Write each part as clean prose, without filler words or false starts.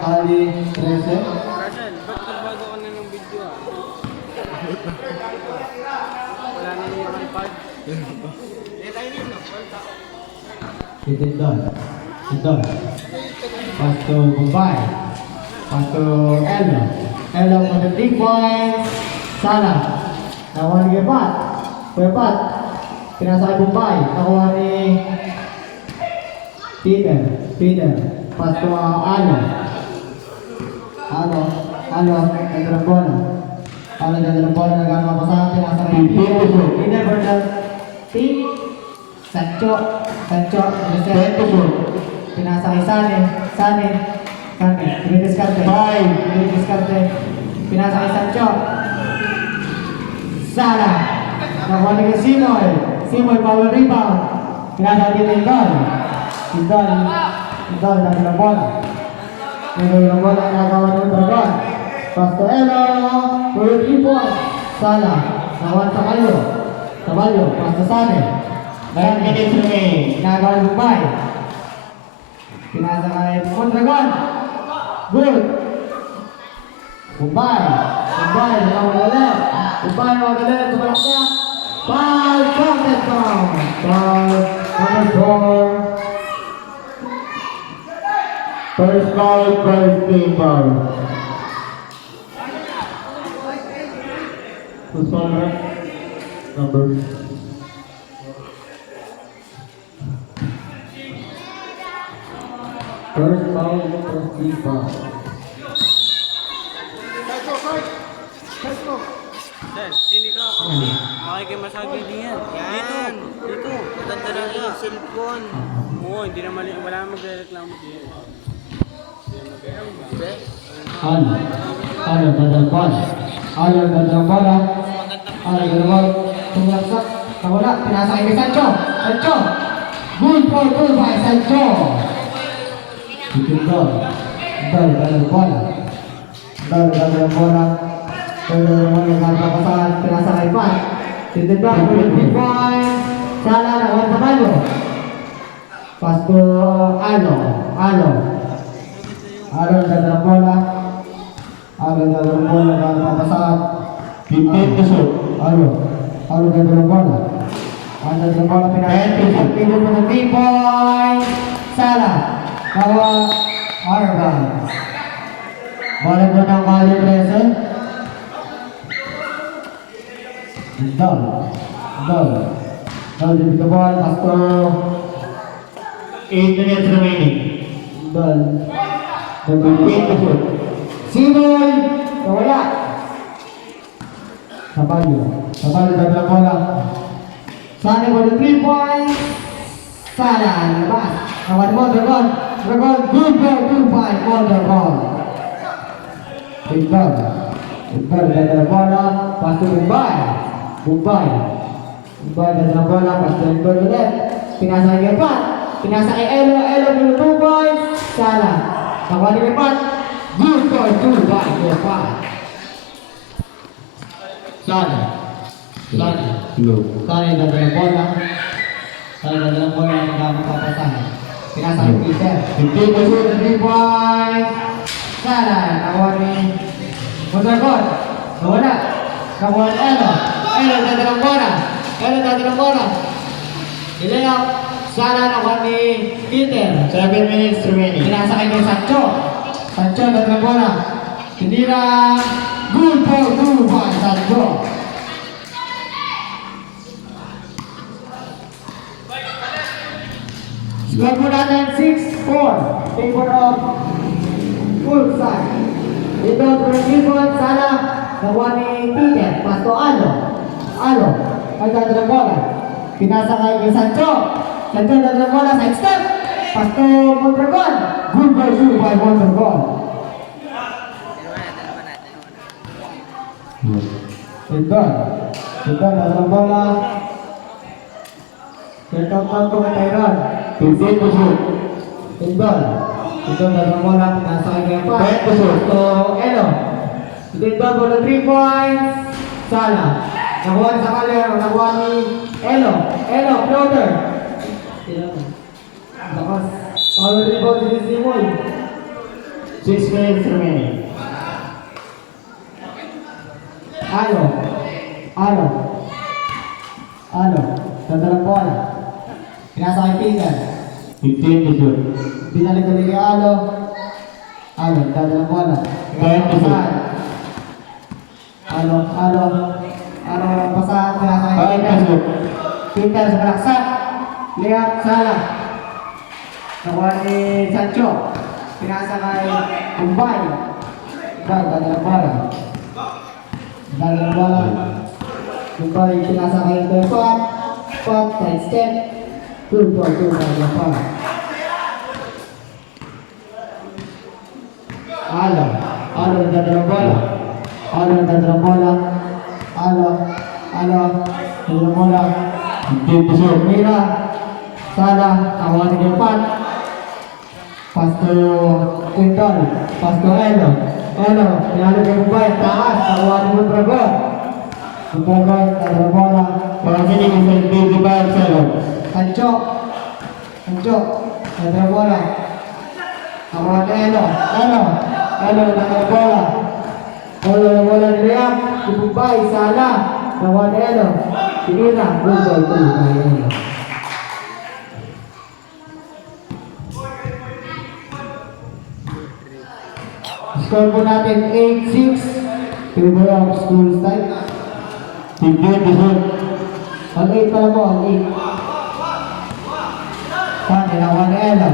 kali 13. Russell, ba't nagbago ka na ng video ah? Wala na yung iPad. Tindon. Pass to Bombay. Pass to Elo. Elo for the 3 points. Sala. Nakuha ni Gepat. Gepat. Pinasa kay Bombay. Nakuha ni Peter. Pass to Alo. Nagdarang bola. Nagdarang bola. Nagano mapasahan. Pinasa kay Peter for the team. Sancho. Pinasa kay Sane. Dinidiskarte. Pinasa kay Sancho. Sala. Nakuha ni kay Simoy power rebound. Pinasa kay Tindon. Tindon ng bola. Ng bola nagawa ng Dragon. Pass to Elo. For 3 points. Sala. Nakuha sa Caballo. Pass to Sane. 9 minutes remain. Nagawa ng Bombay. Pinasa kay Mondragon. Good. Bombay. Bombay on the left. Tumalak niya. Foul. Counted down. Foul number 4. First foul, first team foul. Who's foul, right? Number. First foul, first team foul. Sir, sini ka ako. Makikimasagi din yan. Dito. Matanda na yung cellphone. Oo, hindi naman, wala nang magre-reklamo din. Dadang bola. Tumulaksak. Nawala. Pinasa kay Sancho. Good by Sancho. Tindon. Dadang bola. Nagpapasahan. Pinasa kay Pat. Tindon. 3 points. Sala na. Juan Caballo. Pass to Alo. Dadang bola. Nagpapasahan. 15 to shoot. Alo dadang bola. Dadang bola pinasa. Tindon for the 3 points. Sala. Nakuha Arban. Bola ko ng kali 13. Dol dito the ball. Pasto 8 minutes remaining. Dol. Simoy. Nawala. Caballo dadang bola. Sane for the 3 points. Sala. Labas. Nakuha mo Dragon. Good by Mondragon. Tindon dadang bola. Pass to Bombay dadang bola. Pass to Tindon ulit. Pinasa kay Pat. Pinasa kay Elo for 2 points. Sala. Nakuha ni Pat. Good by Pat. Sane dadang bola. Ang gamit papasahan. Pinasa kay Peter. 3 points. Sala. Nakuha ni Mondragon. Nawala. Nakuha ni Elo dadang bola. Ilayap. Sala nakuha ni Peter. 7 minutes remaining. Pinasa kay Sancho dadang bola. Tinira. Good by Sancho. Score po natin 6-4. Favor of full side. Dito for Gilbert. Sala. Nakuha ni Peter. Pass to Alo. Dadang bola. Pinasa kay Sancho dadang bola. Side step. Pass to Mondragon. Good by Mondragon. Tindon dadang bola. Tindon ko kay Tyron. 15 to shoot. Tindon dadang bola. Pinasa kay Pat. To Elo. Tindon for the 3 points. Sala. Nakuha sa kalero. Nakuha ni Elo floater. Lakas. Power rebound si Simoy. 6 minutes remaining. Alo. Alo. Alo. Dadalang bola. Pinasa kay Peter. 15 to shoot. Binalik ulit kay Alo. Alo. Dadalang bola. Ten to shoot. Alo. Alo. Alo. Pasahan. Pinasa kay 5 to Peter. shoot. Peter sa balaksak. Lihat salah. Nakuha ni Sancho. Pinasa kay Umbay. Umbay. Dadalang bola. Dadalang bola. Umbay. Pinasa kay Pat. Pat. Side step. Good ball. Good ball. Alo. Alo. Dadalang bola. Alo. Dadalang bola. Alo. Alo. Dadalang bola. 15 to shoot. Mira. Salah. Nakuha ni Pat. Pas to Quinton. Pas to Elo. Elo. Pinalo kay Umbay. Taas. Nakuha ni Mondragon. Mondragon. Dadalang bola. Proceeding is at 55-7. Sancho. Sancho. Dadalang bola. Nakuha ni Elo. Elo. Elo. Dadalang bola. Elo. Bola ni Liam. Umbay. Salah. Nakuha ni Elo. Pinira. Good ball. Good ball. Elo. Score po natin 8-6. Favor of school style. 15 to shoot. Ang 8 pala po, ang 8. Saan? Inakuha ni Elo.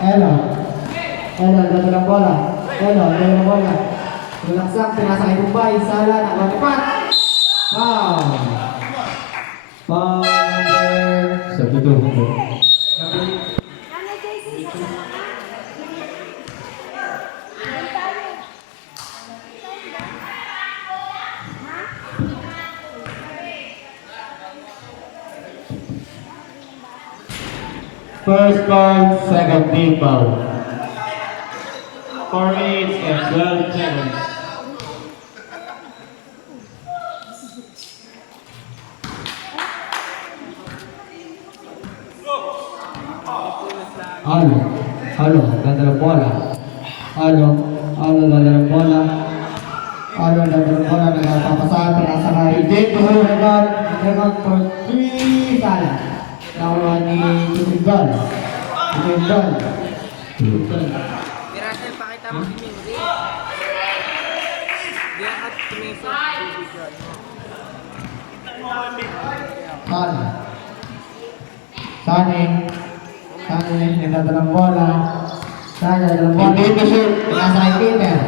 Elo. Elo, dito ng bola. Elo, dito ng bola. Nilaksak, pinasa kay Dubai. Sala, nakuha ni Pat. Foul. Foul number 72. First foul, second team foul. 4 minutes and 12 seconds. Alo. Alo, ganda ng bola. Alo. Alo, ganda ng bola. Alo, ganda ng bola. Nagpapasahan, pinasa kay Dragon. Dragon for 3. Sala. Nakuha ni Tutindan. Tutindan. Mirasel, pakita mo si Mingri. Diyan at tumisa. Sane. Sane. Sane. Nagdadalang bola. Sane, nagdadalang bola. Pinasa kay Peter.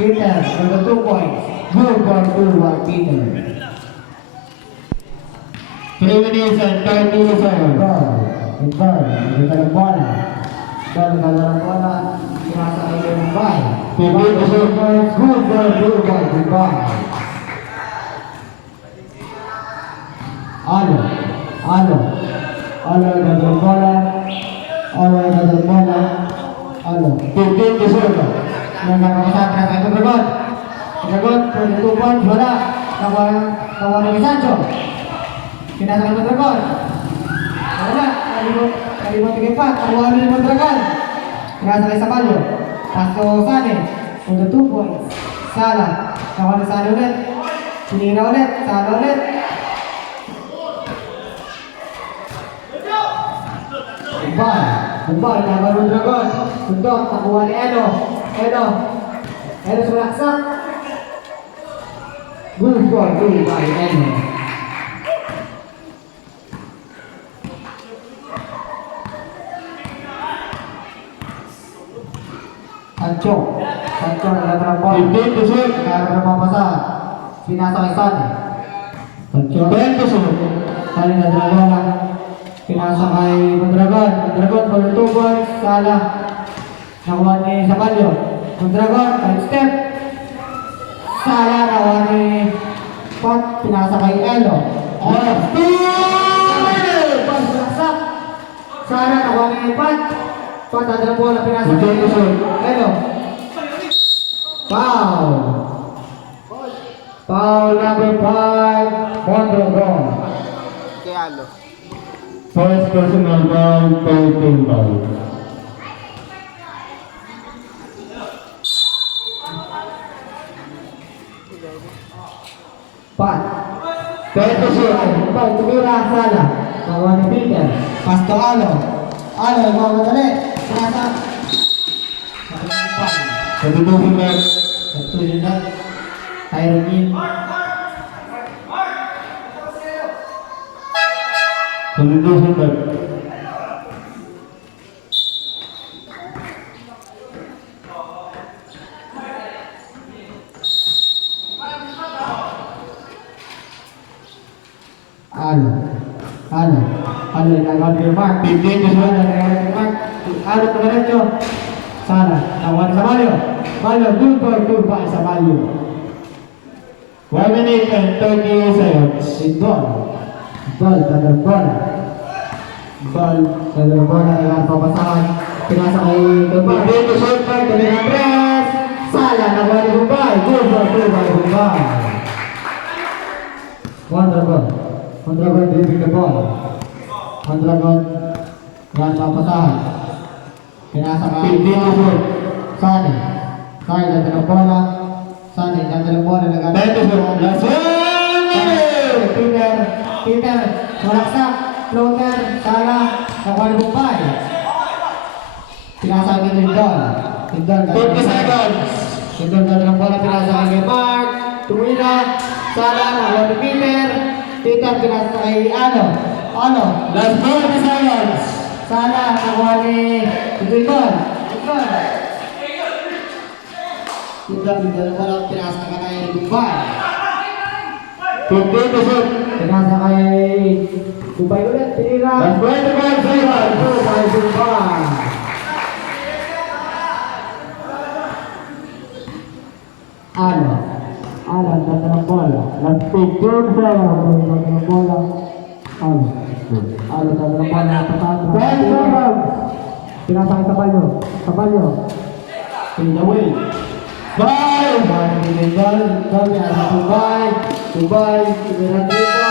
Peter, number 2 points. Good ball, Peter. 3 minutes and 30 seconds. Ball. Nagdadalang bola. Nagdadalang bola. Pinasa kay Mumbai. Good ball. Alo. Nagdadalang bola. Nagdadalang bola. Alo. 15 to shoot. Nagkakasahan na tayo Dragon. Dragon, 22 points, wala. Nakuha ni Sancho. Pinasa kay Dragon. Wala. Kalimot kay Pat. Nakuha ni Dragon. Pinasa kay Sabalyo. Pasto Sane. 22 points. Sala. Nakuha ni Sane ulit. Sinira ulit. Sala ulit. Bumbay. Nakuha ni Dragon. Sundok. Nakuha ni Elo. Elo sumaksak. Good ball by Elo. Sancho naglaban ng ball. 15 to shoot. Naglaban ng papasa. Pinasa kay Sane. Sancho. 10 to shoot. Sane naglaban ng bola. Pinasa kay Mondragon. Mondragon for 2 balls. Sala. Nakuha ni Sabalyo. Mondragon, side step. Sala, nakuha ni Pat. Pinasa kay Elo. Pat, pinaksak. Sala, nakuha ni Pat. Pat, ada ng bola. Pinasa kay Elo. Foul. Foul number 5. Mondragon. Kaya lo. First personal foul, third team foul. Beto shoot. Bombay, tumira, Sala. Nakuha ni Peter. Pass to Alo. Alo, ikaw madali. Pinasa. Substitution back. Substitution back. Tyron in. Substitution back. Alo. Alo. Alo, inagawa ni Mark. 15 to Alo, 7. inagawa ni Mark. Alo, tumiretso. Sala. Nakuha ni Sabalyo. Balyo, good ball sa Balyo. 1 minute and 30 seconds. Ball. Ball, kadang bola. Ball, kadang bola. Kaya papasahan. Pinasa kay Gabay. 15 to shoot. Tuloy ng press. Sala, nakuha ni Bumbay. Good ball, Bumbay. Mondragon. Mondragon driving the ball. Mondragon. Yan, papasahan. Pinasa kay 15 to shoot. Sani. Sani, ganda ng bola. Sani, ganda ng bola. 10 to shoot. Last one. Peter, malaksak, floater, Sala, nakuha ni Bumbay. Pinasa kay Lindon. Lindon, 50 seconds. Lindon, ganda ng bola. Pinasa kay Mark. Tumira, Sala, nakuha ni Peter. Peter, pinasa kay Ano. Ano, Last 40 seconds. Sala, nakuha ni Lindon. Lindon. Lindon, bola. Pinasa kay Bumbay. 15 to shoot. Pinasa kay Bumbay ulit. Tinira. Last 25 seconds. Bumbay. Ano? Ano, ganda ng bola. Last 15 seconds. Ganda ng bola. Ano? Ano, ganda ng bola. 10 seconds. Pinasa kay Sabalyo. Sabalyo. Fade away. 5. Bumbay, Bumbay, pinasa kay Bumbay. Bumbay, tinira dito.